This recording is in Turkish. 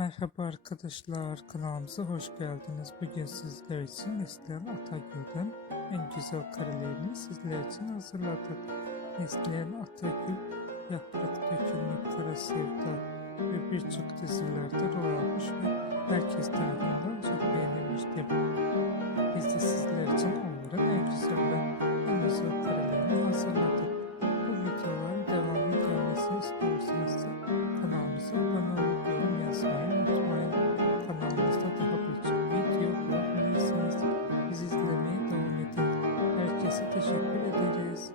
Merhaba arkadaşlar, kanalımıza hoş geldiniz. Bugün sizler için Neslihan Atagül'den en güzel karelerini sizler için hazırladık. Neslihan Atagül, Yaprak Dökümü, Kara Sevda ve birçok dizilerde rol almış ve herkes tarafından çok beğenilmiştir. Biz de sizler için onların en güzel ve en özel karelerini hazırladık. Bu videoların devamlı gelmesini istiyorsanız kanalımıza abone olup yorum yazmayı unutmayın. Kanalımızda daha birçok video bulabilirsiniz. Bizi izlemeye devam edin. Herkese teşekkür ederiz.